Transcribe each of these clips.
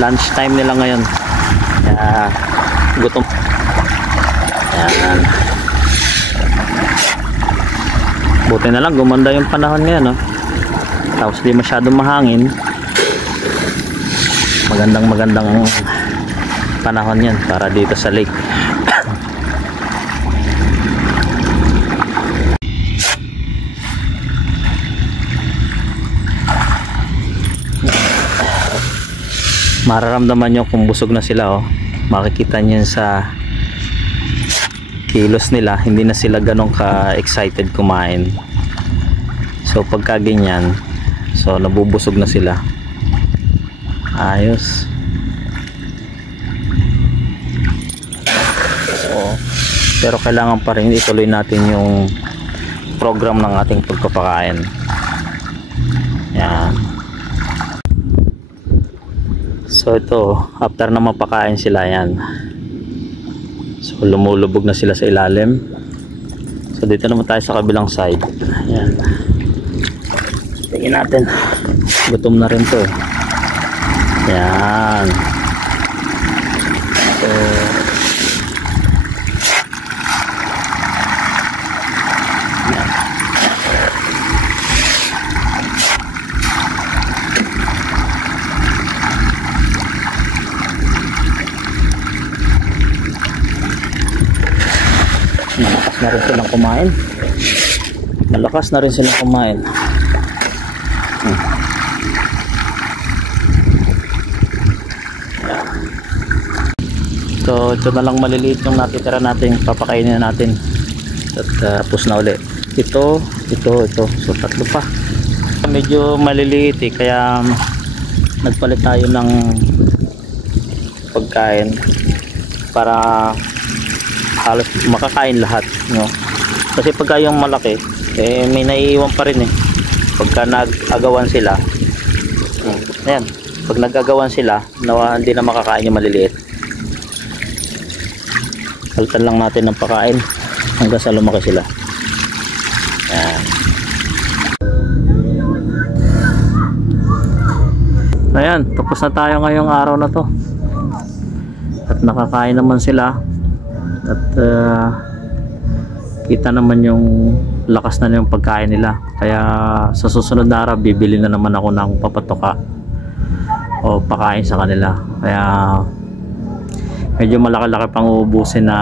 lunch time nila ngayon. Kaya gutom. Ayan. Buti na lang gumanda yung panahon ngayon, no? Tapos di masyadong mahangin. Magandang panahon yan para dito sa lake. Mararamdaman nyo kung busog na sila, oh. Makikita nyo sa kilos nila, hindi na sila ganun ka-excited kumain. So pagka ganyan, so nabubusog na sila. Ayos. So, pero kailangan pa rin ituloy natin yung program ng ating pagpapakain. Yan. So ito, after na mapakain sila, yan. So lumulubog na sila sa ilalim. So dito naman tayo sa kabilang side. Ayan. Tingin natin. Gutom na rin to, eh. Ayan. So na rin silang kumain. Malakas na rin silang kumain. So ito na lang maliliit yung natitira natin, papakainin natin. At tapos na uli. Ito. So tatlo pa. Medyo maliliit, eh, kaya nagpalit tayo ng pagkain para halos makakain lahat, no? Kasi pagka yung malaki, eh, may naiiwan pa rin, eh, pagka nag-agawan sila. Ayan, pag nag-agawan sila, hindi na makakain yung maliliit. Palitan lang natin ng pakain hanggang sa lumaki sila. Ayan. Ayan, tapos na tayo ngayong araw na to at nakakain naman sila. At kita naman yung lakas na yung pagkain nila. Kaya sa susunod na araw bibili na naman ako ng papatoka o pakain sa kanila. Kaya medyo malaki-laki pang uubusin na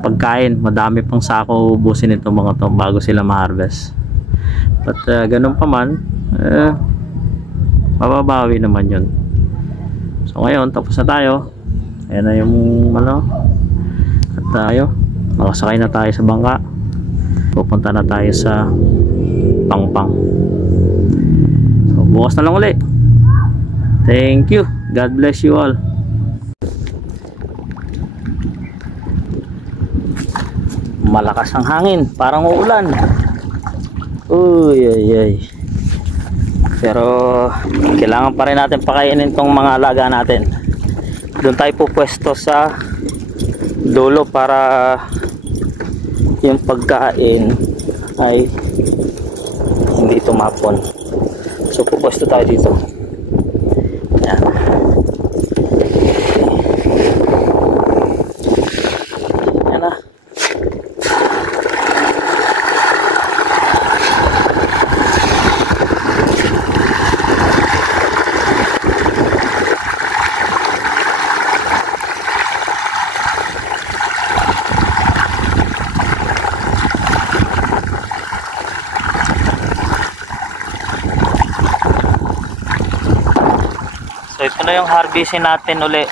pagkain. Madami pang sako uubusin itong mga to bago sila ma-harvest. But ganun pa man, mababawi naman yun. So ngayon tapos na tayo. Ayan na yung ano. At tayo, makasakay na tayo sa bangka. Pupunta na tayo sa Pangpang. So bukas na lang ulit. Thank you. God bless you all. Malakas ang hangin, parang uulan. Uy, ay, ay. Pero kailangan pa rin natin pakainin tong mga alaga natin. Doon tayo pupwesto sa dulo para yung pagkain ay hindi tumapon. So pupwesto tayo dito. Ayan. Ayan na. So ito na yung harvestin natin uli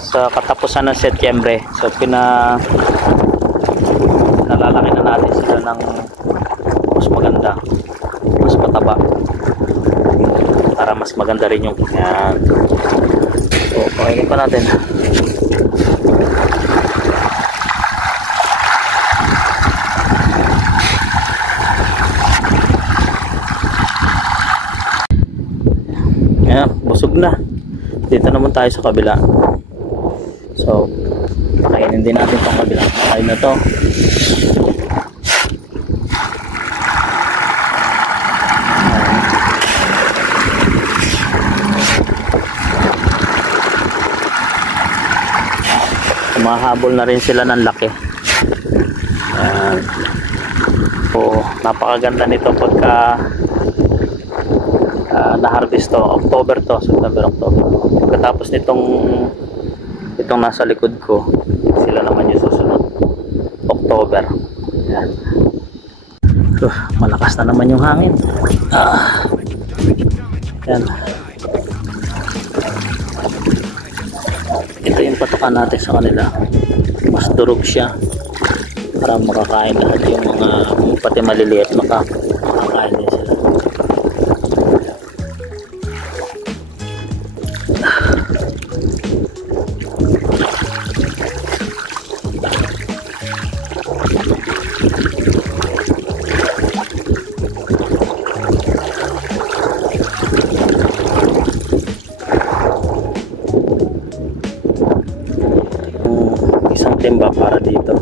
sa katapusan ng Setyembre. So nalalaki na natin sila ng mas maganda, mas mataba, para mas maganda rin yung yan. So pakainin pa natin. Ayan, busog na. Dito naman tayo sa kabila. So pakainin din natin itong kabila. Pakain na to. humahabol na rin sila ng laki. So napakaganda nito pagka na-harvest to. October to, September, October. Pagkatapos itong nasa likod ko, sila naman yung susunod, October. Yan. Malakas na naman yung hangin. Yan. Ito yung patukan natin sa kanila. Mas durog siya para makakain lahat yung mga pati maliliit, makakain din sila. Isang timba para dito.